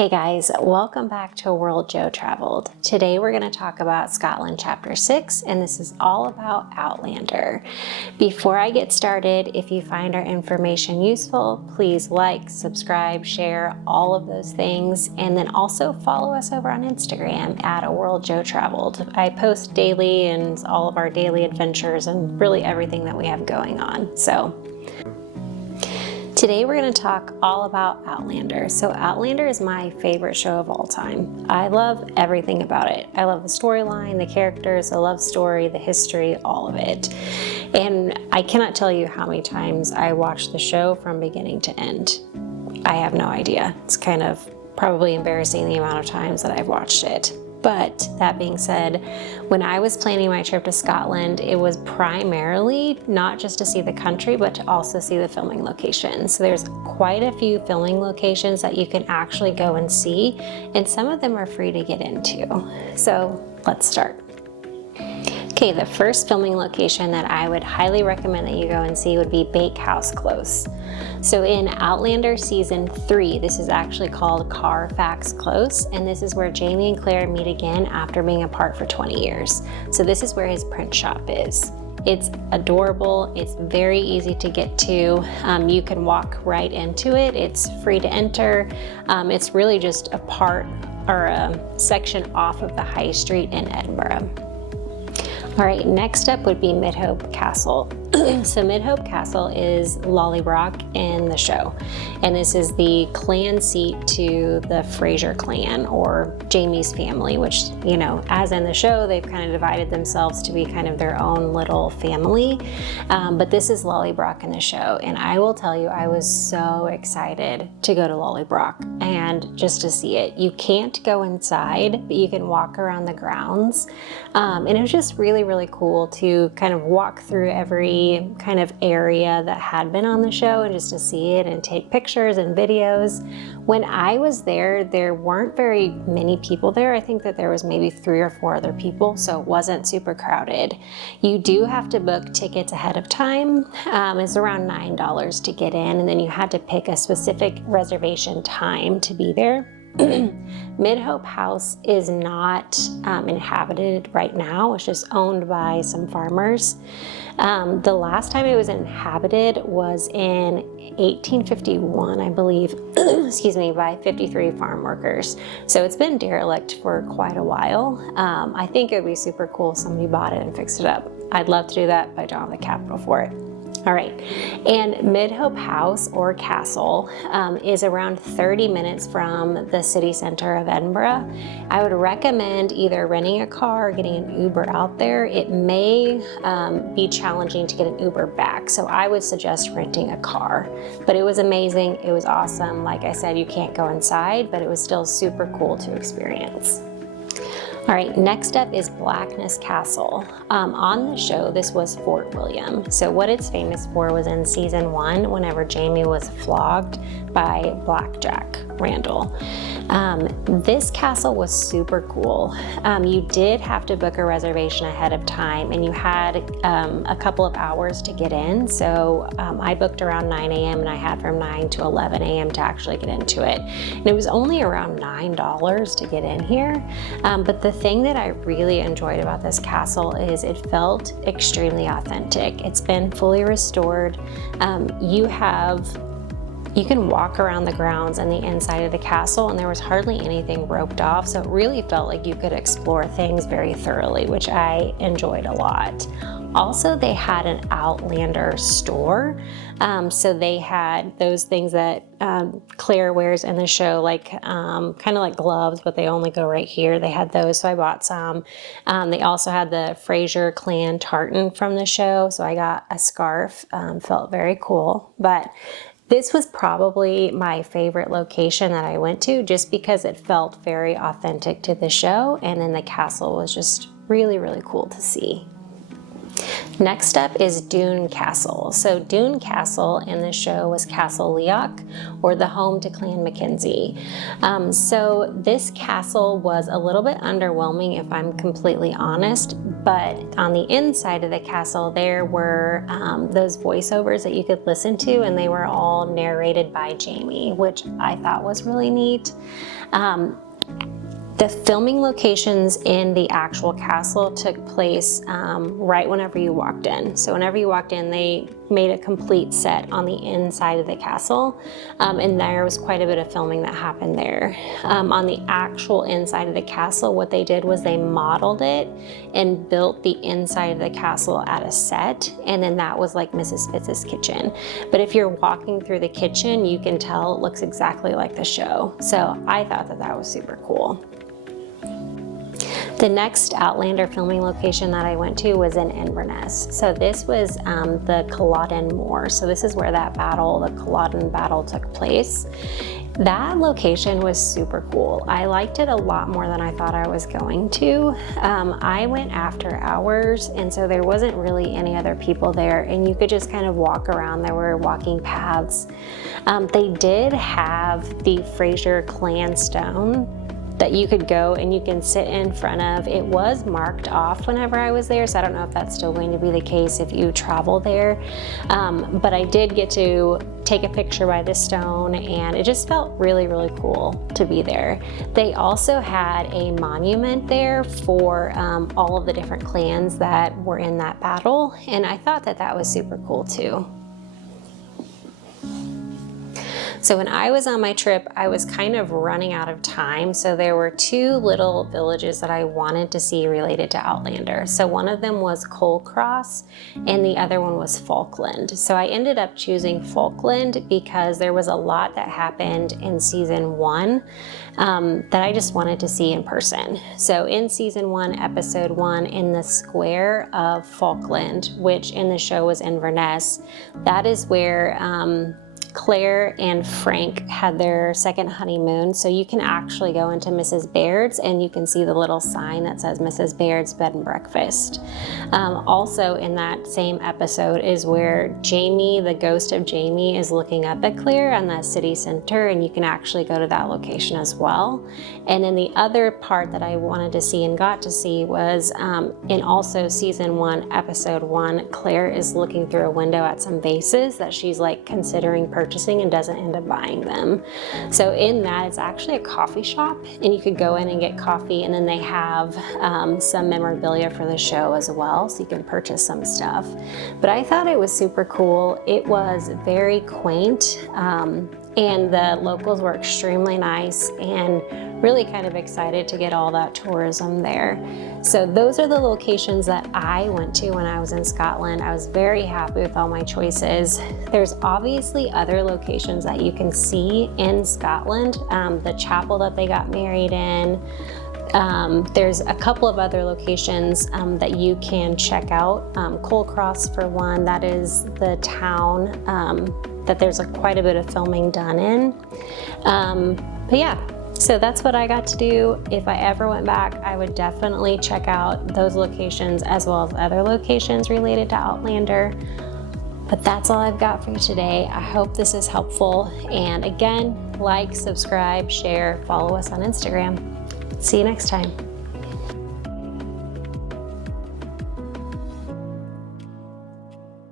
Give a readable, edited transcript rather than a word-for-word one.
Hey guys, welcome back to A World Joe Traveled. Today we're going to talk about Scotland Chapter 6, and this is all about Outlander. Before I get started, if you find our information useful, please like, subscribe, share, all of those things, and then also follow us over on Instagram at A World Joe Traveled. I post daily and all of our daily adventures and really everything that we have going on. Today we're going to talk all about Outlander. So Outlander is my favorite show of all time. I love everything about it. I love the storyline, the characters, the love story, the history, all of it. And I cannot tell you how many times I watched the show from beginning to end. I have no idea. It's kind of probably embarrassing the amount of times that I've watched it. But that being said, when I was planning my trip to Scotland, it was primarily not just to see the country, but to also see the filming locations. So there's quite a few filming locations that you can actually go and see, and some of them are free to get into. So let's start. Okay, the first filming location that I would highly recommend that you go and see would be Bakehouse Close. So in Outlander Season 3, this is actually called Carfax Close, and this is where Jamie and Claire meet again after being apart for 20 years. So this is where his print shop is. It's adorable, it's very easy to get to. You can walk right into it, it's free to enter. It's really just a part or a section off of the high street in Edinburgh. All right, next up would be Midhope Castle. So Midhope Castle is Lallybroch in the show, and this is the clan seat to the Fraser clan, or Jamie's family, which, you know, as in the show, they've kind of divided themselves to be kind of their own little family. But this is Lallybroch in the show, and I will tell you, I was so excited to go to Lallybroch and just to see it. You can't go inside, but you can walk around the grounds, and it was just really, really cool to kind of walk through every kind of area that had been on the show and just to see it and take pictures and videos. When I was there, there weren't very many people there. I think that there was maybe 3 or 4 other people, so it wasn't super crowded. You do have to book tickets ahead of time. It's around $9 to get in, and then you had to pick a specific reservation time to be there. Midhope House is not inhabited right now. It's just owned by some farmers. The last time it was inhabited was in 1851, I believe, excuse me, by 53 farm workers. So it's been derelict for quite a while. I think it would be super cool if somebody bought it and fixed it up. I'd love to do that, but I don't have the capital for it. All right, and Midhope House or Castle is around 30 minutes from the city center of Edinburgh. I would recommend either renting a car or getting an Uber out there. It may be challenging to get an Uber back, so I would suggest renting a car. But it was amazing, it was awesome. Like I said, you can't go inside, but it was still super cool to experience. All right, next up is Blackness Castle. On the show, this was Fort William. So what it's famous for was in season 1, whenever Jamie was flogged by Blackjack Randall. This castle was super cool. You did have to book a reservation ahead of time, and you had a couple of hours to get in. So I booked around 9 a.m. and I had from 9 to 11 a.m. to actually get into it. And it was only around $9 to get in here. But the thing that I really enjoyed about this castle is it felt extremely authentic. It's been fully restored. You can walk around the grounds and the inside of the castle, and there was hardly anything roped off, so it really felt like you could explore things very thoroughly, which I enjoyed a lot. Also, they had an Outlander store, so they had those things that Claire wears in the show, like kind of like gloves, but they only go right here. They had those, so I bought some. They also had the Fraser clan tartan from the show, so I got a scarf. Felt very cool, but this was probably my favorite location that I went to, just because it felt very authentic to the show, and then the castle was just really, really cool to see. Next up is Doune Castle. So Doune Castle in the show was Castle Leoch, or the home to Clan Mackenzie. So this castle was a little bit underwhelming, if I'm completely honest, but on the inside of the castle there were those voiceovers that you could listen to, and they were all narrated by Jamie, which I thought was really neat. The filming locations in the actual castle took place right whenever you walked in. So whenever you walked in, they made a complete set on the inside of the castle, and there was quite a bit of filming that happened there. On the actual inside of the castle, what they did was they modeled it and built the inside of the castle at a set, and then that was like Mrs. Fitz's kitchen. But if you're walking through the kitchen, you can tell it looks exactly like the show. So I thought that that was super cool. The next Outlander filming location that I went to was in Inverness. So this was the Culloden Moor. So this is where that battle, the Culloden battle, took place. That location was super cool. I liked it a lot more than I thought I was going to. I went after hours, and so there wasn't really any other people there, and you could just kind of walk around. There were walking paths. They did have the Fraser clan stone that you could go and you can sit in front of. It was marked off whenever I was there, so I don't know if that's still going to be the case if you travel there. But I did get to take a picture by this stone, and it just felt really, really cool to be there. They also had a monument there for all of the different clans that were in that battle, and I thought that that was super cool too. So when I was on my trip, I was kind of running out of time. So there were two little villages that I wanted to see related to Outlander. So one of them was Culross and the other one was Falkland. So I ended up choosing Falkland because there was a lot that happened in season 1 that I just wanted to see in person. So in season 1, episode 1, in the square of Falkland, which in the show was Inverness, that is where Claire and Frank had their second honeymoon. So you can actually go into Mrs. Baird's and you can see the little sign that says Mrs. Baird's Bed and Breakfast. Also in that same episode is where Jamie, the ghost of Jamie, is looking up at Claire on the city center, and you can actually go to that location as well. And then the other part that I wanted to see and got to see was in also season 1, episode 1, Claire is looking through a window at some vases that she's like considering purchasing and doesn't end up buying them. So in that, it's actually a coffee shop, and you could go in and get coffee, and then they have some memorabilia for the show as well, so you can purchase some stuff. But I thought it was super cool. It was very quaint, and the locals were extremely nice and really kind of excited to get all that tourism there. So those are the locations that I went to when I was in Scotland. I was very happy with all my choices. There's obviously other locations that you can see in Scotland. The chapel that they got married in. There's a couple of other locations that you can check out. Culross for one, that is the town that there's quite a bit of filming done in. But yeah. So that's what I got to do. If I ever went back, I would definitely check out those locations as well as other locations related to Outlander. But that's all I've got for you today. I hope this is helpful. And again, like, subscribe, share, follow us on Instagram. See you next time.